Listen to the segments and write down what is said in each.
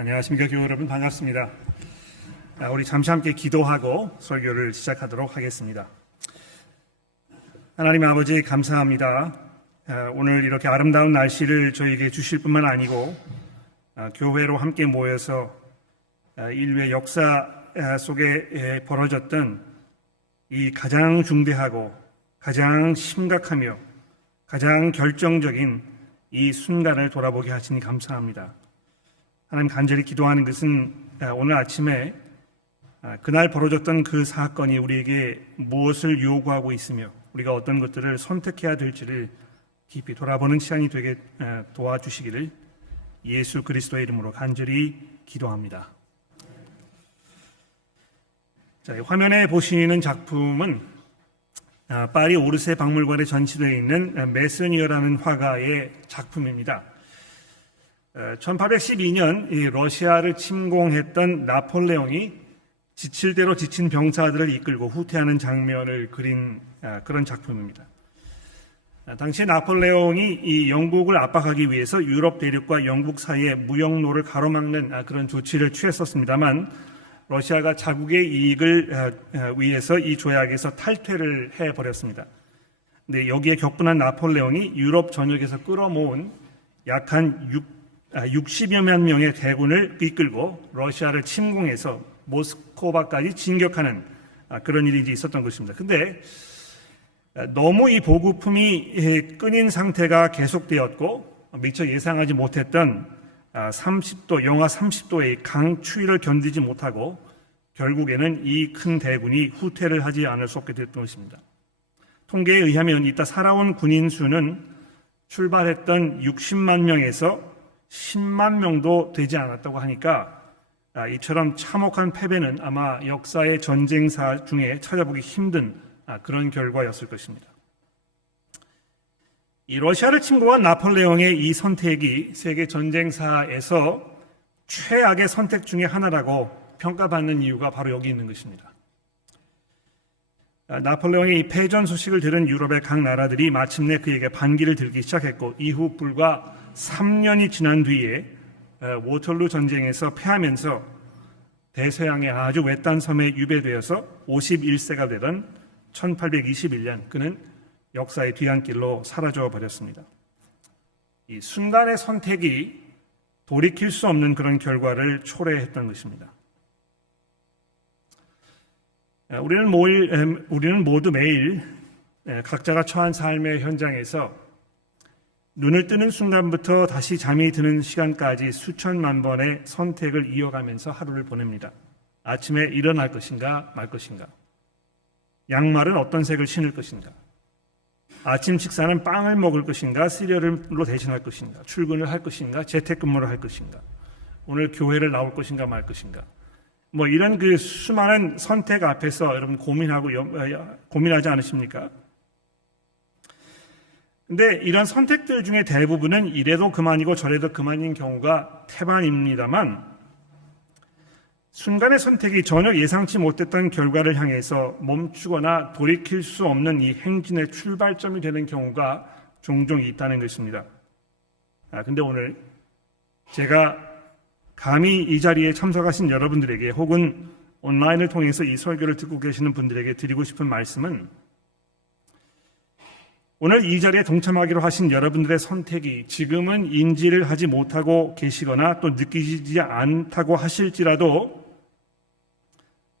안녕하십니까. 교회 여러분, 반갑습니다. 우리 잠시 함께 기도하고 설교를 시작하도록 하겠습니다. 하나님 아버지, 감사합니다. 오늘 이렇게 아름다운 날씨를 저에게 주실 뿐만 아니고 교회로 함께 모여서 인류의 역사 속에 벌어졌던 이 가장 중대하고 가장 심각하며 가장 결정적인 이 순간을 돌아보게 하시니 감사합니다. 하나님, 간절히 기도하는 것은 오늘 아침에 그날 벌어졌던 그 사건이 우리에게 무엇을 요구하고 있으며 우리가 어떤 것들을 선택해야 될지를 깊이 돌아보는 시간이 되게 도와주시기를 예수 그리스도의 이름으로 간절히 기도합니다. 자, 화면에 보시는 작품은 파리 오르세 박물관에 전시되어 있는 메스니어라는 화가의 작품입니다. 1812년 이 러시아를 침공했던 나폴레옹이 지칠 대로 지친 병사들을 이끌고 후퇴하는 장면을 그린 그런 작품입니다. 당시 나폴레옹이 이 영국을 압박하기 위해서 유럽 대륙과 영국 사이에 무역로를 가로막는 그런 조치를 취했었습니다만 러시아가 자국의 이익을 위해서 이 조약에서 탈퇴를 해버렸습니다. 근데 여기에 격분한 나폴레옹이 유럽 전역에서 끌어모은 약 한 60여만 명의 대군을 이끌고 러시아를 침공해서 모스크바까지 진격하는 그런 일이 있었던 것입니다. 근데 너무 이 보급품이 끊인 상태가 계속되었고 미처 예상하지 못했던 30도, 영하 30도의 강추위를 견디지 못하고 결국에는 이 큰 대군이 후퇴를 하지 않을 수 없게 됐던 것입니다. 통계에 의하면 이따 살아온 군인 수는 출발했던 60만 명에서 10만 명도 되지 않았다고 하니까 이처럼 참혹한 패배는 아마 역사의 전쟁사 중에 찾아보기 힘든 그런 결과였을 것입니다. 이 러시아를 침공한 나폴레옹의 이 선택이 세계 전쟁사에서 최악의 선택 중에 하나라고 평가받는 이유가 바로 여기 있는 것입니다. 나폴레옹의 이 패전 소식을 들은 유럽의 각 나라들이 마침내 그에게 반기를 들기 시작했고 이후 불과 3년이 지난 뒤에 워털루 전쟁에서 패하면서 대서양의 아주 외딴 섬에 유배되어서 51세가 되던 1821년 그는 역사의 뒤안길로 사라져 버렸습니다. 이 순간의 선택이 돌이킬 수 없는 그런 결과를 초래했던 것입니다. 우리는 모두 매일 각자가 처한 삶의 현장에서 눈을 뜨는 순간부터 다시 잠이 드는 시간까지 수천만 번의 선택을 이어가면서 하루를 보냅니다. 아침에 일어날 것인가 말 것인가, 양말은 어떤 색을 신을 것인가, 아침 식사는 빵을 먹을 것인가 시리얼로 대신할 것인가, 출근을 할 것인가 재택근무를 할 것인가, 오늘 교회를 나올 것인가 말 것인가, 이런 그 수많은 선택 앞에서 여러분 고민하지 않으십니까? 근데 이런 선택들 중에 대부분은 이래도 그만이고 저래도 그만인 경우가 태반입니다만 순간의 선택이 전혀 예상치 못했던 결과를 향해서 멈추거나 돌이킬 수 없는 이 행진의 출발점이 되는 경우가 종종 있다는 것입니다. 근데 오늘 제가 감히 이 자리에 참석하신 여러분들에게 혹은 온라인을 통해서 이 설교를 듣고 계시는 분들에게 드리고 싶은 말씀은 오늘 이 자리에 동참하기로 하신 여러분들의 선택이 지금은 인지를 하지 못하고 계시거나 또 느끼지 않다고 하실지라도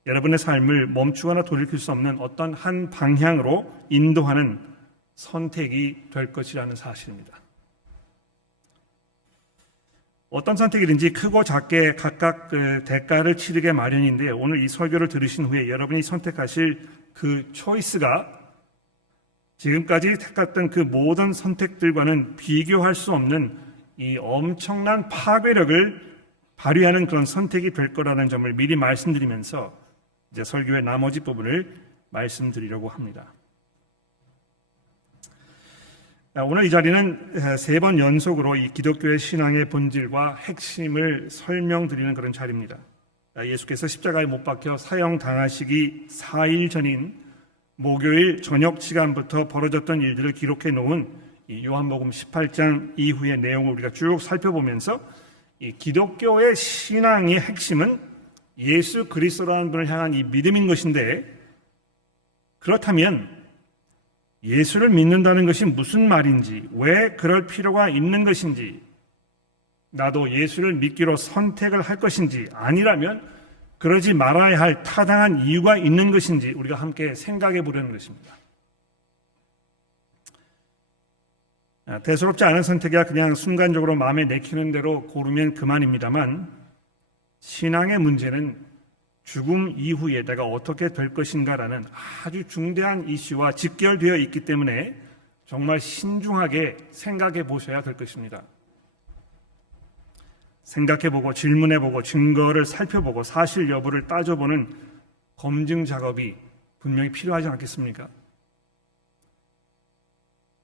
여러분의 삶을 멈추거나 돌이킬 수 없는 어떤 한 방향으로 인도하는 선택이 될 것이라는 사실입니다. 어떤 선택이든지 크고 작게 각각 그 대가를 치르게 마련인데 오늘 이 설교를 들으신 후에 여러분이 선택하실 그 초이스가 지금까지 택했던 그 모든 선택들과는 비교할 수 없는 이 엄청난 파괴력을 발휘하는 그런 선택이 될 거라는 점을 미리 말씀드리면서 이제 설교의 나머지 부분을 말씀드리려고 합니다. 오늘 이 자리는 3번 연속으로 이 기독교의 신앙의 본질과 핵심을 설명드리는 그런 자리입니다. 예수께서 십자가에 못 박혀 사형당하시기 4일 전인 목요일 저녁 시간부터 벌어졌던 일들을 기록해 놓은 이 요한복음 18장 이후의 내용을 우리가 쭉 살펴보면서 이 기독교의 신앙의 핵심은 예수 그리스도라는 분을 향한 이 믿음인 것인데, 그렇다면 예수를 믿는다는 것이 무슨 말인지, 왜 그럴 필요가 있는 것인지, 나도 예수를 믿기로 선택을 할 것인지, 아니라면 그러지 말아야 할 타당한 이유가 있는 것인지 우리가 함께 생각해 보려는 것입니다. 대수롭지 않은 선택이야 그냥 순간적으로 마음에 내키는 대로 고르면 그만입니다만, 신앙의 문제는 죽음 이후에 내가 어떻게 될 것인가라는 아주 중대한 이슈와 직결되어 있기 때문에 정말 신중하게 생각해 보셔야 될 것입니다. 생각해보고 질문해보고 증거를 살펴보고 사실 여부를 따져보는 검증 작업이 분명히 필요하지 않겠습니까?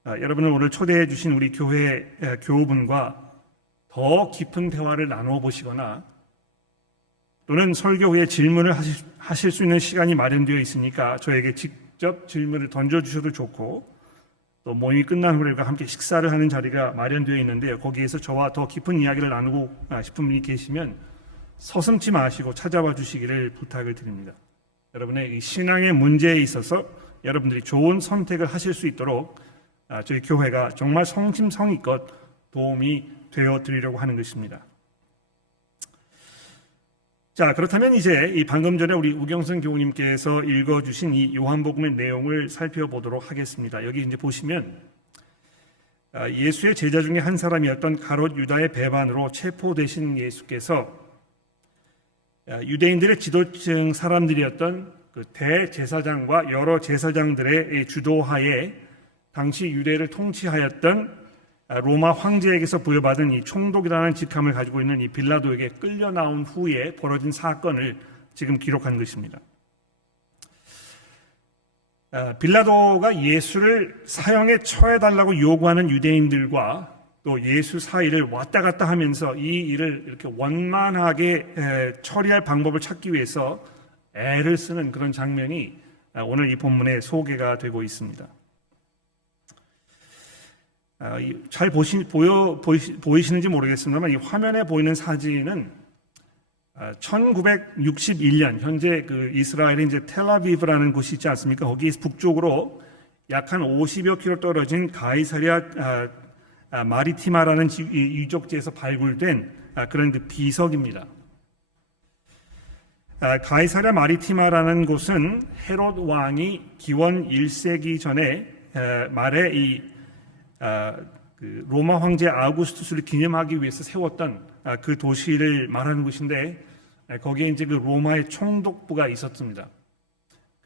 여러분을 오늘 초대해 주신 우리 교회 교우분과 더 깊은 대화를 나누어 보시거나, 또는 설교 후에 질문을 하실 수 있는 시간이 마련되어 있으니까 저에게 직접 질문을 던져주셔도 좋고, 또 모임이 끝난 후에 함께 식사를 하는 자리가 마련되어 있는데요. 거기에서 저와 더 깊은 이야기를 나누고 싶은 분이 계시면 서슴지 마시고 찾아와 주시기를 부탁을 드립니다. 여러분의 이 신앙의 문제에 있어서 여러분들이 좋은 선택을 하실 수 있도록 저희 교회가 정말 성심성의껏 도움이 되어 드리려고 하는 것입니다. 자, 그렇다면 이제 이 방금 전에 우리 우경선 교우님께서 읽어주신 이 요한복음의 내용을 살펴보도록 하겠습니다. 여기 이제 보시면 예수의 제자 중에 한 사람이었던 가롯 유다의 배반으로 체포되신 예수께서 유대인들의 지도층 사람들이었던 그 대제사장과 여러 제사장들의 주도하에 당시 유대를 통치하였던 로마 황제에게서 부여받은 이 총독이라는 직함을 가지고 있는 이 빌라도에게 끌려 나온 후에 벌어진 사건을 지금 기록한 것입니다. 빌라도가 예수를 사형에 처해달라고 요구하는 유대인들과 또 예수 사이를 왔다 갔다 하면서 이 일을 이렇게 원만하게 처리할 방법을 찾기 위해서 애를 쓰는 그런 장면이 오늘 이 본문에 소개가 되고 있습니다. 잘 보이시는지 모르겠습니다만, 이 화면에 보이는 사진은 1961년 현재 그 이스라엘의 이제 텔아비브라는 곳이 있지 않습니까? 거기 북쪽으로 약 한 50여 킬로 떨어진 가이사랴 마리티마라는 유적지에서 발굴된 그런 그 비석입니다. 가이사랴 마리티마라는 곳은 헤롯 왕이 기원 1세기 전에 말에 그 로마 황제 아우구스투스를 기념하기 위해서 세웠던 그 도시를 말하는 곳인데, 거기에 이제 그 로마의 총독부가 있었습니다.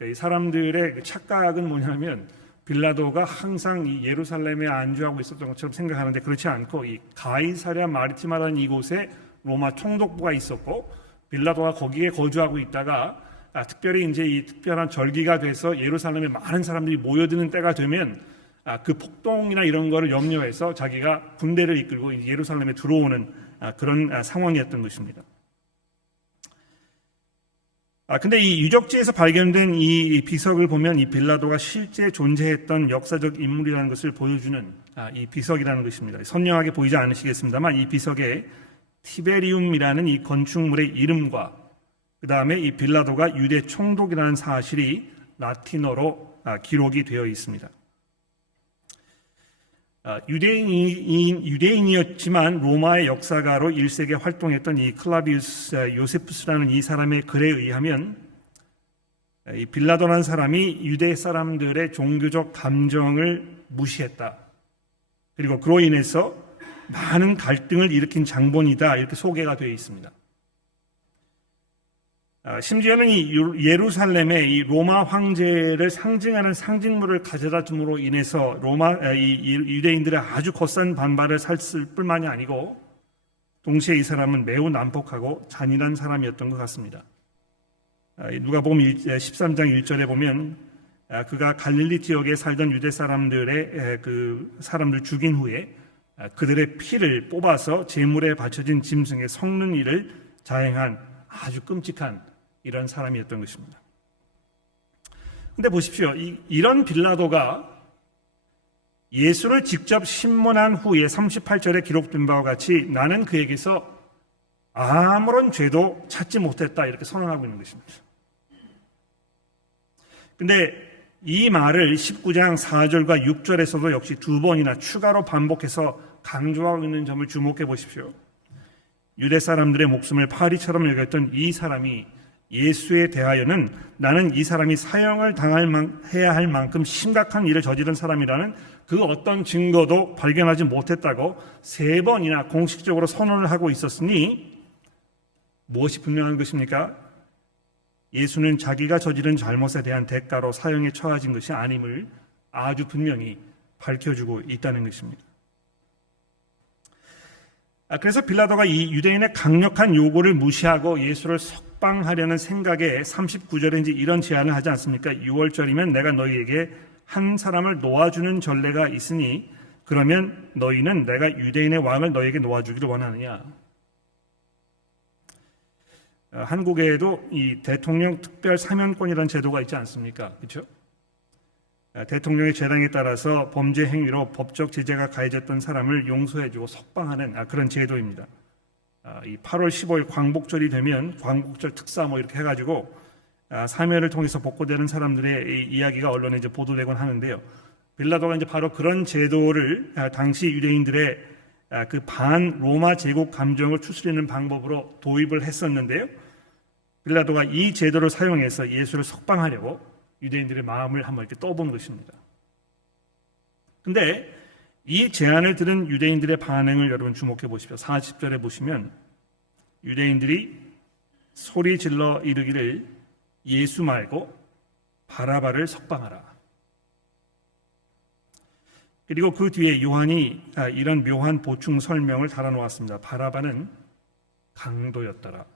이 사람들의 착각은 뭐냐면 빌라도가 항상 이 예루살렘에 안주하고 있었던 것처럼 생각하는데, 그렇지 않고 이 가이사랴 마리티마라는 이곳에 로마 총독부가 있었고, 빌라도가 거기에 거주하고 있다가 특별히 이제 이 특별한 절기가 돼서 예루살렘에 많은 사람들이 모여드는 때가 되면 그 폭동이나 이런 거를 염려해서 자기가 군대를 이끌고 예루살렘에 들어오는 그런 상황이었던 것입니다. 근데 이 유적지에서 발견된 이 비석을 보면 이 빌라도가 실제 존재했던 역사적 인물이라는 것을 보여주는 이 비석이라는 것입니다. 선명하게 보이지 않으시겠습니다만, 이 비석에 티베리움이라는 이 건축물의 이름과 그 다음에 이 빌라도가 유대 총독이라는 사실이 라틴어로 기록이 되어 있습니다. 유대인이었지만 로마의 역사가로 1세기에 활동했던 이 클라비우스 요세푸스라는 이 사람의 글에 의하면, 이 빌라도라는 사람이 유대 사람들의 종교적 감정을 무시했다, 그리고 그로 인해서 많은 갈등을 일으킨 장본이다, 이렇게 소개가 되어 있습니다. 심지어는 이 예루살렘에 이 로마 황제를 상징하는 상징물을 가져다 줌으로 인해서 이 유대인들의 아주 거센 반발을 샀을 뿐만이 아니고, 동시에 이 사람은 매우 난폭하고 잔인한 사람이었던 것 같습니다. 누가복음 13장 1절에 보면 그가 갈릴리 지역에 살던 유대 사람들의 그 사람들 죽인 후에 그들의 피를 뽑아서 제물에 바쳐진 짐승에 섞는 일을 자행한 아주 끔찍한 이런 사람이었던 것입니다. 그런데 보십시오. 이런 빌라도가 예수를 직접 신문한 후에 38절에 기록된 바와 같이 나는 그에게서 아무런 죄도 찾지 못했다 이렇게 선언하고 있는 것입니다. 근데 이 말을 19장 4절과 6절에서도 역시 두 번이나 추가로 반복해서 강조하고 있는 점을 주목해 보십시오. 유대 사람들의 목숨을 파리처럼 여겼던 이 사람이 예수에 대하여는 나는 이 사람이 사형을 해야 할 만큼 심각한 일을 저지른 사람이라는 그 어떤 증거도 발견하지 못했다고 세 번이나 공식적으로 선언을 하고 있었으니 무엇이 분명한 것입니까? 예수는 자기가 저지른 잘못에 대한 대가로 사형에 처해진 것이 아님을 아주 분명히 밝혀주고 있다는 것입니다. 그래서 빌라도가 이 유대인의 강력한 요구를 무시하고 예수를 석방하려는 생각에 39절에 이제 이런 제안을 하지 않습니까? 6월절이면 내가 너희에게 한 사람을 놓아주는 전례가 있으니 그러면 너희는 내가 유대인의 왕을 너희에게 놓아주기를 원하느냐? 한국에도 이 대통령 특별 사면권이라는 제도가 있지 않습니까? 그렇죠? 대통령의 재량에 따라서 범죄 행위로 법적 제재가 가해졌던 사람을 용서해주고 석방하는 그런 제도입니다. 이 8월 15일 광복절이 되면 광복절 특사 이렇게 해가지고 사면을 통해서 복구되는 사람들의 이야기가 언론에 이제 보도되곤 하는데요. 빌라도가 이제 바로 그런 제도를 당시 유대인들의 그 반 로마 제국 감정을 추스리는 방법으로 도입을 했었는데요. 빌라도가 이 제도를 사용해서 예수를 석방하려고 유대인들의 마음을 한번 이렇게 떠본 것입니다. 근데 이 제안을 들은 유대인들의 반응을 여러분 주목해 보십시오. 40절에 보시면 유대인들이 소리 질러 이르기를 예수 말고 바라바를 석방하라. 그리고 그 뒤에 요한이 이런 묘한 보충 설명을 달아놓았습니다. 바라바는 강도였더라.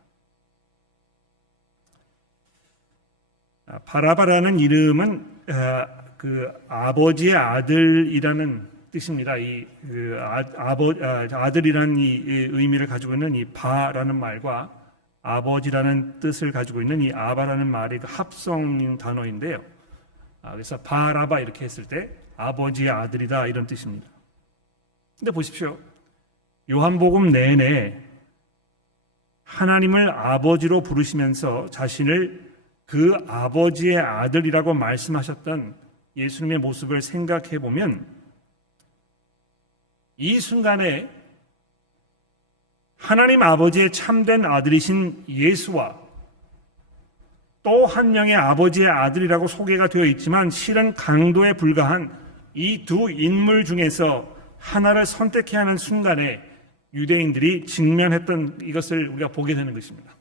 바라바라는 이름은 그 아버지의 아들이라는 뜻입니다. 아들이라는 이 의미를 가지고 있는 이 바라는 말과 아버지라는 뜻을 가지고 있는 이 아바라는 말이 그 합성인 단어인데요. 그래서 바라바 이렇게 했을 때 아버지의 아들이다 이런 뜻입니다. 근데 보십시오. 요한복음 내내 하나님을 아버지로 부르시면서 자신을 그 아버지의 아들이라고 말씀하셨던 예수님의 모습을 생각해 보면 이 순간에 하나님 아버지의 참된 아들이신 예수와 또 한 명의 아버지의 아들이라고 소개가 되어 있지만 실은 강도에 불과한 이 두 인물 중에서 하나를 선택해야 하는 순간에 유대인들이 직면했던 이것을 우리가 보게 되는 것입니다.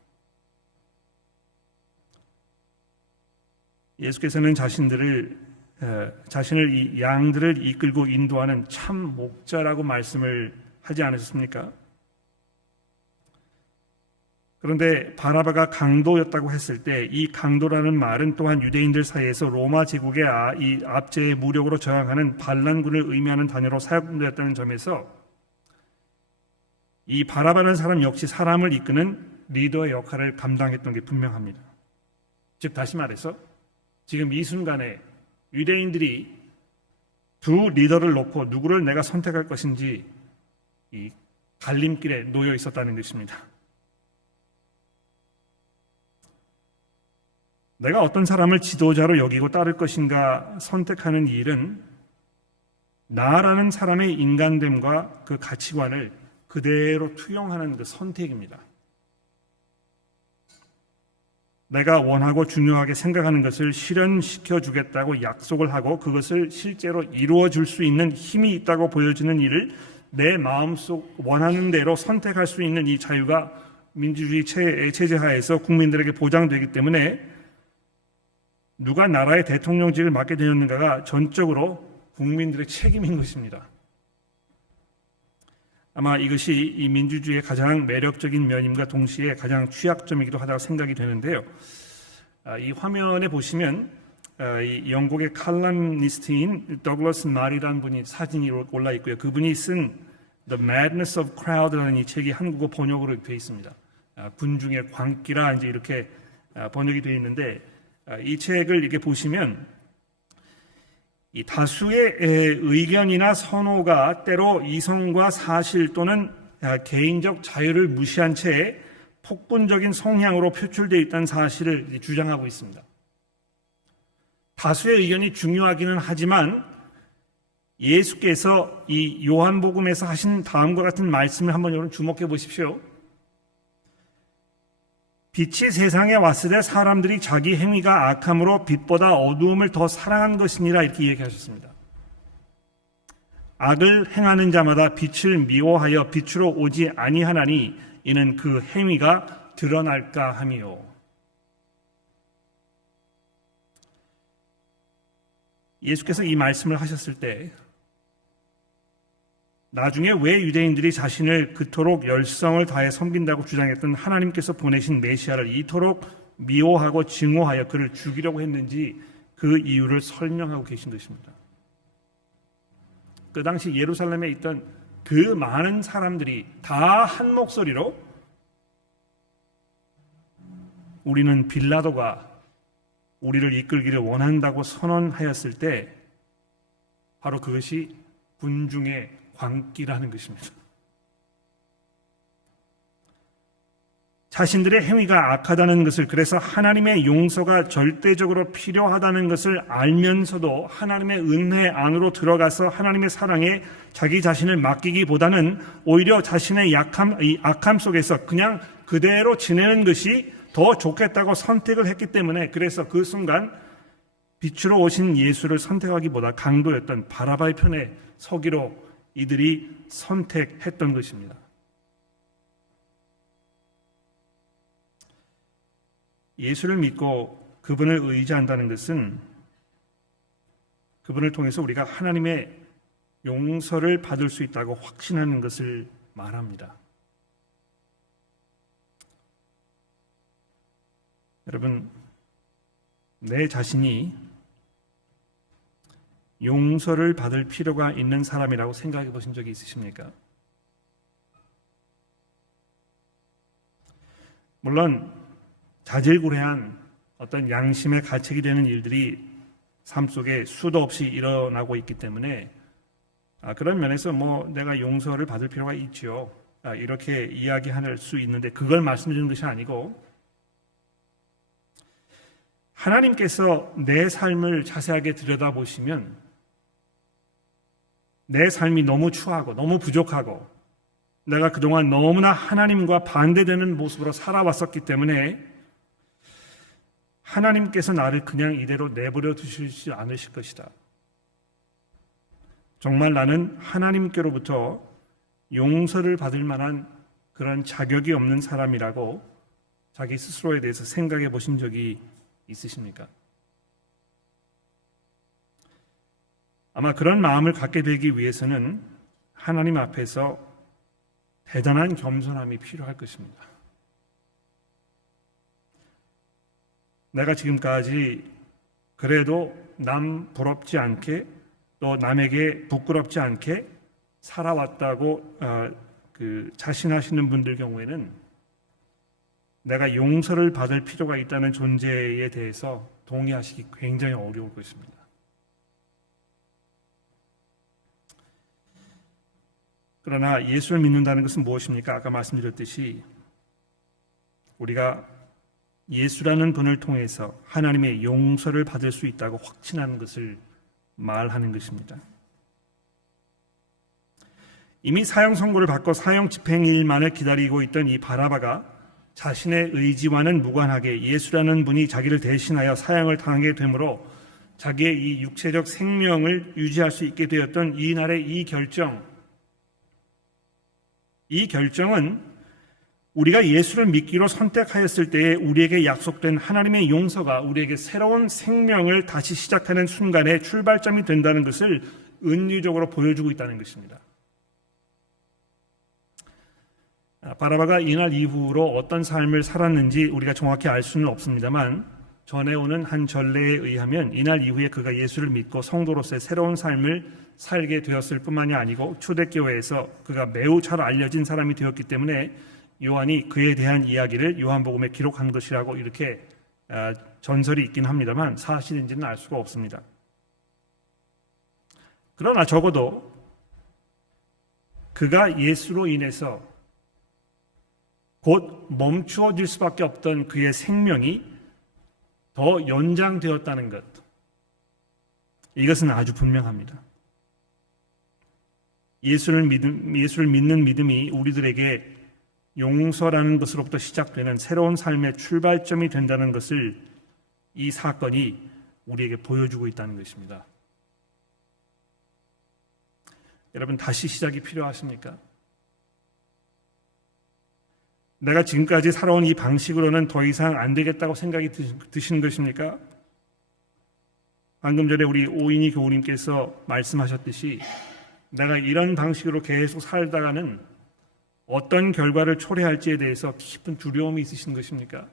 예수께서는 자신을 이 양들을 이끌고 인도하는 참 목자라고 말씀을 하지 않으셨습니까? 그런데 바라바가 강도였다고 했을 때 이 강도라는 말은 또한 유대인들 사이에서 로마 제국의 이 압제에 무력으로 저항하는 반란군을 의미하는 단어로 사용되었다는 점에서 이 바라바라는 사람 역시 사람을 이끄는 리더의 역할을 감당했던 게 분명합니다. 즉 다시 말해서 지금 이 순간에 유대인들이 두 리더를 놓고 누구를 내가 선택할 것인지 이 갈림길에 놓여 있었다는 것입니다. 내가 어떤 사람을 지도자로 여기고 따를 것인가 선택하는 일은 나라는 사람의 인간됨과 그 가치관을 그대로 투영하는 그 선택입니다. 내가 원하고 중요하게 생각하는 것을 실현시켜 주겠다고 약속을 하고 그것을 실제로 이루어 줄 수 있는 힘이 있다고 보여지는 일을 내 마음속 원하는 대로 선택할 수 있는 이 자유가 민주주의 체제 하에서 국민들에게 보장되기 때문에 누가 나라의 대통령직을 맡게 되었는가가 전적으로 국민들의 책임인 것입니다. 아마 이것이 이 민주주의의 가장 매력적인 면임과 동시에 가장 취약점이기도 하다고 생각이 되는데요. 이 화면에 보시면 이 영국의 칼럼니스트인 더글러스 말이라는 분이 사진이 올라 있고요. 그분이 쓴 The Madness of Crowd라는 이 책이 한국어 번역으로 되어 있습니다. 군중의 광기라 이제 이렇게 번역이 되어 있는데 이 책을 이렇게 보시면 이 다수의 의견이나 선호가 때로 이성과 사실 또는 개인적 자유를 무시한 채 폭군적인 성향으로 표출되어 있다는 사실을 주장하고 있습니다. 다수의 의견이 중요하기는 하지만 예수께서 이 요한복음에서 하신 다음과 같은 말씀을 한번 여러분 주목해 보십시오. 빛이 세상에 왔을 때 사람들이 자기 행위가 악함으로 빛보다 어두움을 더 사랑한 것이니라 이렇게 얘기하셨습니다. 악을 행하는 자마다 빛을 미워하여 빛으로 오지 아니하나니 이는 그 행위가 드러날까 함이요. 예수께서 이 말씀을 하셨을 때 나중에 왜 유대인들이 자신을 그토록 열성을 다해 섬긴다고 주장했던 하나님께서 보내신 메시아를 이토록 미워하고 증오하여 그를 죽이려고 했는지 그 이유를 설명하고 계신 것입니다. 그 당시 예루살렘에 있던 그 많은 사람들이 다 한 목소리로 우리는 빌라도가 우리를 이끌기를 원한다고 선언하였을 때 바로 그것이 군중의 광기라는 것입니다. 자신들의 행위가 악하다는 것을, 그래서 하나님의 용서가 절대적으로 필요하다는 것을 알면서도 하나님의 은혜 안으로 들어가서 하나님의 사랑에 자기 자신을 맡기기보다는 오히려 자신의 이 악함 속에서 그냥 그대로 지내는 것이 더 좋겠다고 선택을 했기 때문에, 그래서 그 순간 빛으로 오신 예수를 선택하기보다 강도였던 바라바의 편에 서기로 이들이 선택했던 것입니다. 예수를 믿고 그분을 의지한다는 것은 그분을 통해서 우리가 하나님의 용서를 받을 수 있다고 확신하는 것을 말합니다. 여러분, 내 자신이 용서를 받을 필요가 있는 사람이라고 생각해 보신 적이 있으십니까? 물론 자질구레한 어떤 양심의 가책이 되는 일들이 삶 속에 수도 없이 일어나고 있기 때문에 그런 면에서 내가 용서를 받을 필요가 있지요, 이렇게 이야기할 수 있는데, 그걸 말씀드리는 것이 아니고 하나님께서 내 삶을 자세하게 들여다보시면 내 삶이 너무 추하고 너무 부족하고 내가 그동안 너무나 하나님과 반대되는 모습으로 살아왔었기 때문에 하나님께서 나를 그냥 이대로 내버려 두시지 않으실 것이다. 정말 나는 하나님께로부터 용서를 받을 만한 그런 자격이 없는 사람이라고 자기 스스로에 대해서 생각해 보신 적이 있으십니까? 아마 그런 마음을 갖게 되기 위해서는 하나님 앞에서 대단한 겸손함이 필요할 것입니다. 내가 지금까지 그래도 남 부럽지 않게 또 남에게 부끄럽지 않게 살아왔다고 자신하시는 분들 경우에는 내가 용서를 받을 필요가 있다는 존재에 대해서 동의하시기 굉장히 어려울 것입니다. 그러나 예수를 믿는다는 것은 무엇입니까? 아까 말씀드렸듯이 우리가 예수라는 분을 통해서 하나님의 용서를 받을 수 있다고 확신하는 것을 말하는 것입니다. 이미 사형 선고를 받고 사형 집행일만을 기다리고 있던 이 바라바가 자신의 의지와는 무관하게 예수라는 분이 자기를 대신하여 사형을 당하게 되므로 자기의 이 육체적 생명을 유지할 수 있게 되었던 이날의 이 결정은 우리가 예수를 믿기로 선택하였을 때에 우리에게 약속된 하나님의 용서가 우리에게 새로운 생명을 다시 시작하는 순간에 출발점이 된다는 것을 은유적으로 보여주고 있다는 것입니다. 바라바가 이날 이후로 어떤 삶을 살았는지 우리가 정확히 알 수는 없습니다만 전해오는 한 전례에 의하면 이날 이후에 그가 예수를 믿고 성도로서의 새로운 삶을 살게 되었을 뿐만이 아니고 초대교회에서 그가 매우 잘 알려진 사람이 되었기 때문에 요한이 그에 대한 이야기를 요한복음에 기록한 것이라고 이렇게 전설이 있긴 합니다만 사실인지는 알 수가 없습니다. 그러나 적어도 그가 예수로 인해서 곧 멈추어질 수밖에 없던 그의 생명이 더 연장되었다는 것, 이것은 아주 분명합니다. 예수를 믿는 믿음이 우리들에게 용서라는 것으로부터 시작되는 새로운 삶의 출발점이 된다는 것을 이 사건이 우리에게 보여주고 있다는 것입니다. 여러분, 다시 시작이 필요하십니까? 내가 지금까지 살아온 이 방식으로는 더 이상 안 되겠다고 생각이 드시는 것입니까? 방금 전에 우리 오인희 교우님께서 말씀하셨듯이 내가 이런 방식으로 계속 살다가는 어떤 결과를 초래할지에 대해서 깊은 두려움이 있으신 것입니까?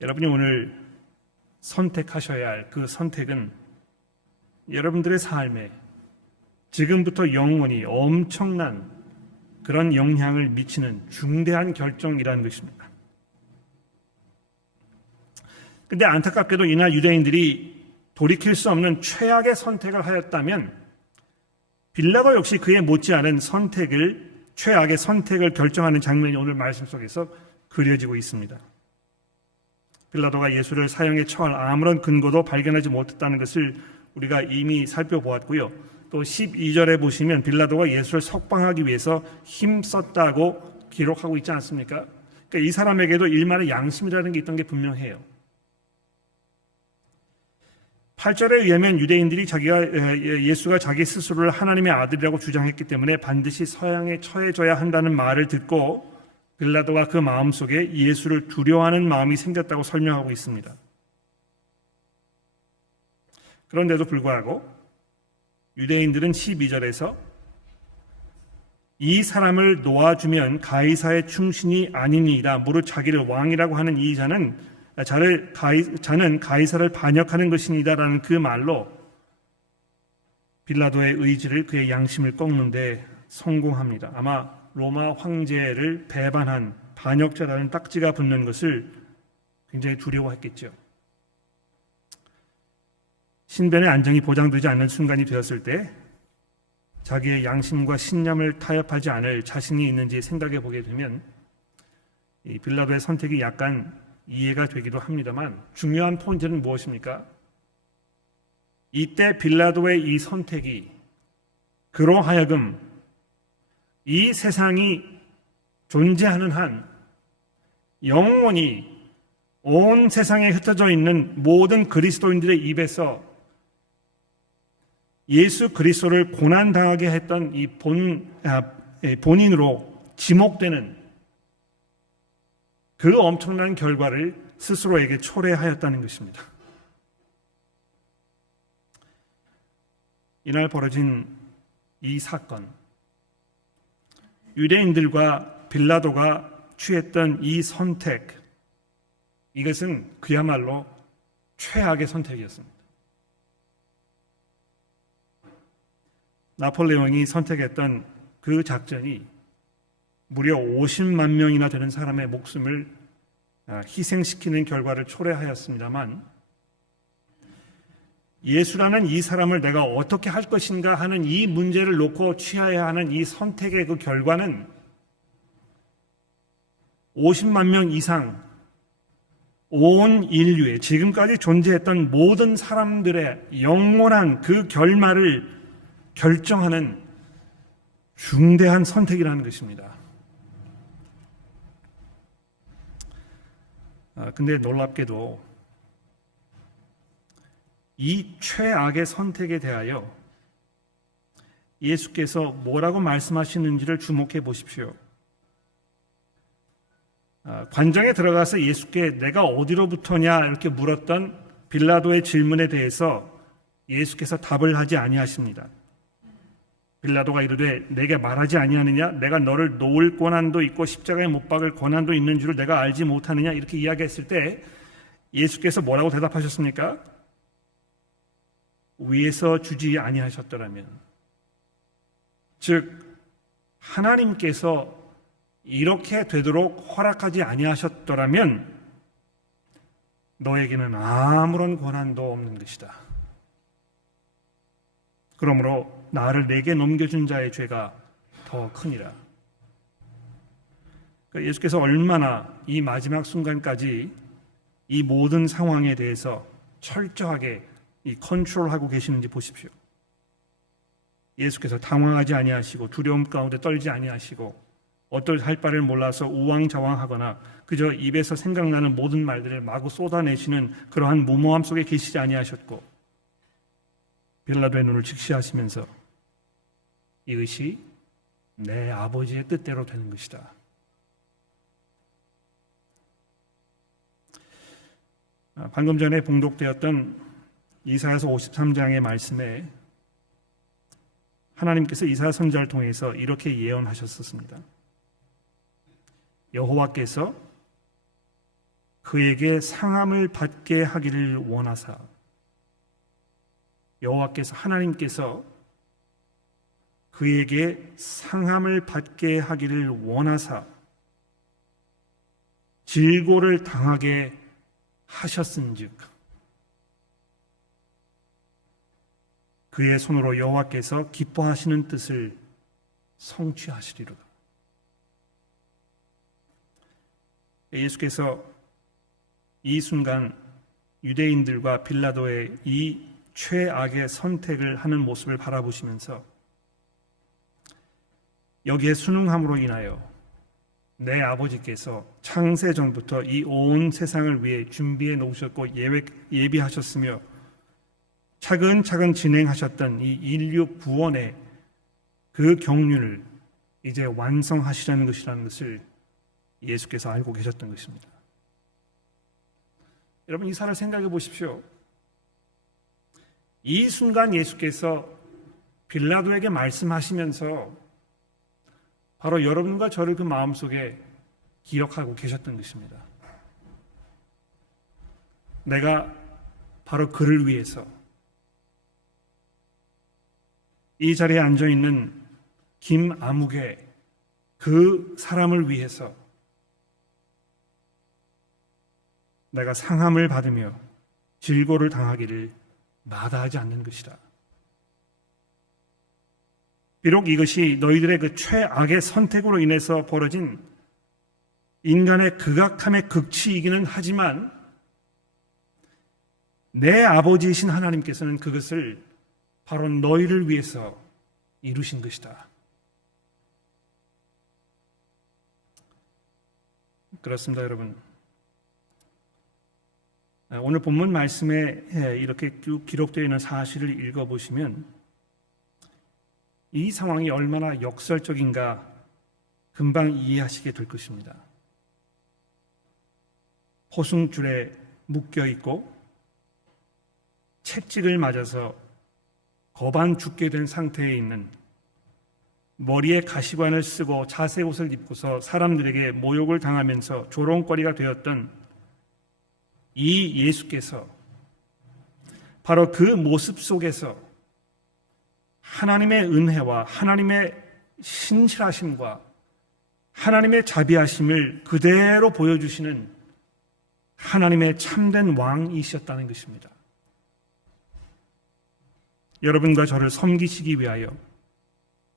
여러분이 오늘 선택하셔야 할 그 선택은 여러분들의 삶에 지금부터 영원히 엄청난 그런 영향을 미치는 중대한 결정이라는 것입니다. 그런데 안타깝게도 이날 유대인들이 돌이킬 수 없는 최악의 선택을 하였다면 빌라도 역시 그에 못지않은 최악의 선택을 결정하는 장면이 오늘 말씀 속에서 그려지고 있습니다. 빌라도가 예수를 사형에 처할 아무런 근거도 발견하지 못했다는 것을 우리가 이미 살펴보았고요. 또 12절에 보시면 빌라도가 예수를 석방하기 위해서 힘썼다고 기록하고 있지 않습니까? 그러니까 이 사람에게도 일말의 양심이라는 게 있던 게 분명해요. 8절에 의하면 유대인들이 예수가 자기 스스로를 하나님의 아들이라고 주장했기 때문에 반드시 서양에 처해져야 한다는 말을 듣고 빌라도가 그 마음속에 예수를 두려워하는 마음이 생겼다고 설명하고 있습니다. 그런데도 불구하고 유대인들은 12절에서 이 사람을 놓아주면 가이사의 충신이 아니니이다. 무릇 자기를 왕이라고 하는 이 자는 가이사를 반역하는 것이니다라는 그 말로 빌라도의 의지를, 그의 양심을 꺾는 데 성공합니다. 아마 로마 황제를 배반한 반역자라는 딱지가 붙는 것을 굉장히 두려워했겠죠. 신변의 안정이 보장되지 않는 순간이 되었을 때 자기의 양심과 신념을 타협하지 않을 자신이 있는지 생각해 보게 되면 이 빌라도의 선택이 약간 이해가 되기도 합니다만 중요한 포인트는 무엇입니까? 이때 빌라도의 이 선택이 그로 하여금 이 세상이 존재하는 한 영원히 온 세상에 흩어져 있는 모든 그리스도인들의 입에서 예수 그리스도를 고난당하게 했던 이 본인으로 지목되는 그 엄청난 결과를 스스로에게 초래하였다는 것입니다. 이날 벌어진 이 사건, 유대인들과 빌라도가 취했던 이 선택, 이것은 그야말로 최악의 선택이었습니다. 나폴레옹이 선택했던 그 작전이 무려 50만 명이나 되는 사람의 목숨을 희생시키는 결과를 초래하였습니다만 예수라는 이 사람을 내가 어떻게 할 것인가 하는 이 문제를 놓고 취해야 하는 이 선택의 그 결과는 50만 명 이상 온 인류에 지금까지 존재했던 모든 사람들의 영원한 그 결말을 결정하는 중대한 선택이라는 것입니다. 근데 놀랍게도 이 최악의 선택에 대하여 예수께서 뭐라고 말씀하시는지를 주목해 보십시오. 관정에 들어가서 예수께 내가 어디로부터냐 이렇게 물었던 빌라도의 질문에 대해서 예수께서 답을 하지 아니하십니다. 빌라도가 이르되 내게 말하지 아니하느냐? 내가 너를 놓을 권한도 있고 십자가에 못 박을 권한도 있는 줄을 내가 알지 못하느냐? 이렇게 이야기했을 때 예수께서 뭐라고 대답하셨습니까? 위에서 주지 아니하셨더라면, 즉 하나님께서 이렇게 되도록 허락하지 아니하셨더라면 너에게는 아무런 권한도 없는 것이다. 그러므로 나를 내게 넘겨준 자의 죄가 더 크니라. 그러니까 예수께서 얼마나 이 마지막 순간까지 이 모든 상황에 대해서 철저하게 이 컨트롤하고 계시는지 보십시오. 예수께서 당황하지 아니하시고 두려움 가운데 떨지 아니하시고 어떨 바를 몰라서 우왕좌왕하거나 그저 입에서 생각나는 모든 말들을 마구 쏟아내시는 그러한 무모함 속에 계시지 아니하셨고 빌라도의 눈을 직시하시면서 이것이 내 아버지의 뜻대로 되는 것이다. 방금 전에 봉독되었던 이사야서 53장의 말씀에 하나님께서 이사야 선지자를 통해서 이렇게 예언하셨었습니다. 여호와께서 그에게 상함을 받게 하기를 원하사, 여호와께서 하나님께서 그에게 상함을 받게 하기를 원하사 질고를 당하게 하셨은즉 그의 손으로 여호와께서 기뻐하시는 뜻을 성취하시리로다. 예수께서 이 순간 유대인들과 빌라도의 이 최악의 선택을 하는 모습을 바라보시면서 여기에 순응함으로 인하여 내 아버지께서 창세 전부터 이 온 세상을 위해 준비해 놓으셨고 예비하셨으며 차근차근 진행하셨던 이 인류 구원의 그 경륜을 이제 완성하시려는 것이라는 것을 예수께서 알고 계셨던 것입니다. 여러분, 이 사를 생각해 보십시오. 이 순간 예수께서 빌라도에게 말씀하시면서 바로 여러분과 저를 그 마음속에 기억하고 계셨던 것입니다. 내가 바로 그를 위해서, 이 자리에 앉아있는 김아무개 그 사람을 위해서 내가 상함을 받으며 질고를 당하기를 마다하지 않는 것이다. 비록 이것이 너희들의 그 최악의 선택으로 인해서 벌어진 인간의 극악함의 극치이기는 하지만 내 아버지이신 하나님께서는 그것을 바로 너희를 위해서 이루신 것이다. 그렇습니다, 여러분. 오늘 본문 말씀에 이렇게 쭉 기록되어 있는 사실을 읽어보시면 이 상황이 얼마나 역설적인가 금방 이해하시게 될 것입니다. 호승줄에 묶여 있고 채찍을 맞아서 거반 죽게 된 상태에 있는, 머리에 가시관을 쓰고 자색 옷을 입고서 사람들에게 모욕을 당하면서 조롱거리가 되었던 이 예수께서 바로 그 모습 속에서 하나님의 은혜와 하나님의 신실하심과 하나님의 자비하심을 그대로 보여주시는 하나님의 참된 왕이셨다는 것입니다. 여러분과 저를 섬기시기 위하여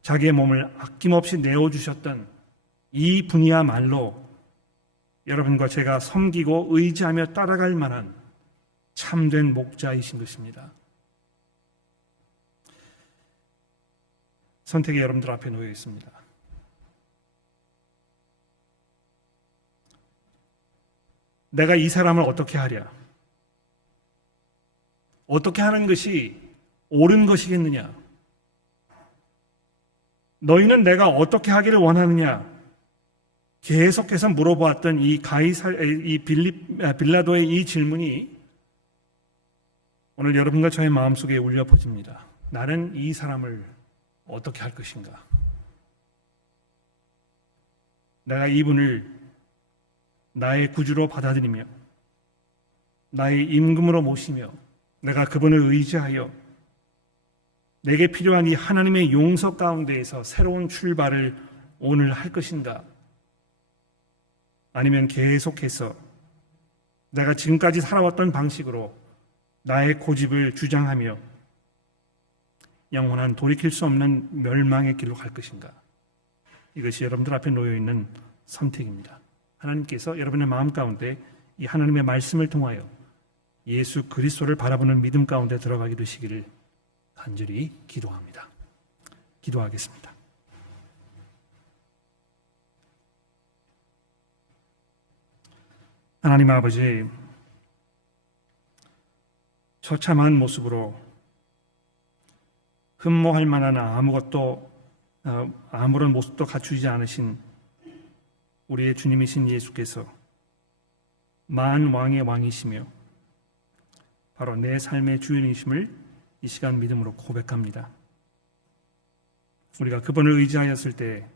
자기의 몸을 아낌없이 내어주셨던 이 분이야말로 여러분과 제가 섬기고 의지하며 따라갈 만한 참된 목자이신 것입니다. 선택이 여러분들 앞에 놓여 있습니다. 내가 이 사람을 어떻게 하랴? 어떻게 하는 것이 옳은 것이겠느냐? 너희는 내가 어떻게 하기를 원하느냐? 계속해서 물어보았던 이 빌라도의 이 질문이 오늘 여러분과 저의 마음속에 울려 퍼집니다. 나는 이 사람을 어떻게 할 것인가? 내가 이분을 나의 구주로 받아들이며 나의 임금으로 모시며 내가 그분을 의지하여 내게 필요한 이 하나님의 용서 가운데에서 새로운 출발을 오늘 할 것인가? 아니면 계속해서 내가 지금까지 살아왔던 방식으로 나의 고집을 주장하며 영원한 돌이킬 수 없는 멸망의 길로 갈 것인가? 이것이 여러분들 앞에 놓여 있는 선택입니다. 하나님께서 여러분의 마음 가운데 이 하나님의 말씀을 통하여 예수 그리스도를 바라보는 믿음 가운데 들어가게 되시기를 간절히 기도합니다. 기도하겠습니다. 하나님 아버지, 처참한 모습으로 흠모할 만한 아무런 모습도 갖추지 않으신 우리의 주님이신 예수께서 만왕의 왕이시며 바로 내 삶의 주인이심을 이 시간 믿음으로 고백합니다. 우리가 그분을 의지하였을 때,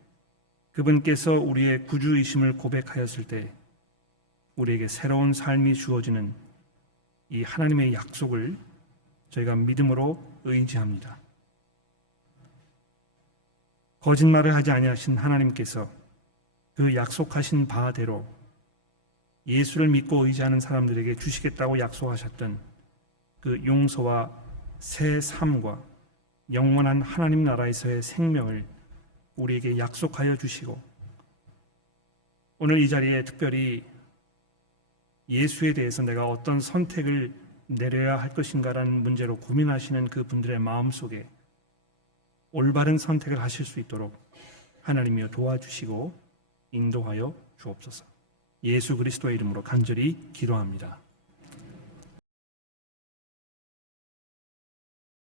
그분께서 우리의 구주이심을 고백하였을 때 우리에게 새로운 삶이 주어지는 이 하나님의 약속을 저희가 믿음으로 의지합니다. 거짓말을 하지 아니하신 하나님께서 그 약속하신 바대로 예수를 믿고 의지하는 사람들에게 주시겠다고 약속하셨던 그 용서와 새 삶과 영원한 하나님 나라에서의 생명을 우리에게 약속하여 주시고, 오늘 이 자리에 특별히 예수에 대해서 내가 어떤 선택을 내려야 할 것인가라는 문제로 고민하시는 그 분들의 마음속에 올바른 선택을 하실 수 있도록 하나님이여 도와주시고 인도하여 주옵소서. 예수 그리스도의 이름으로 간절히 기도합니다.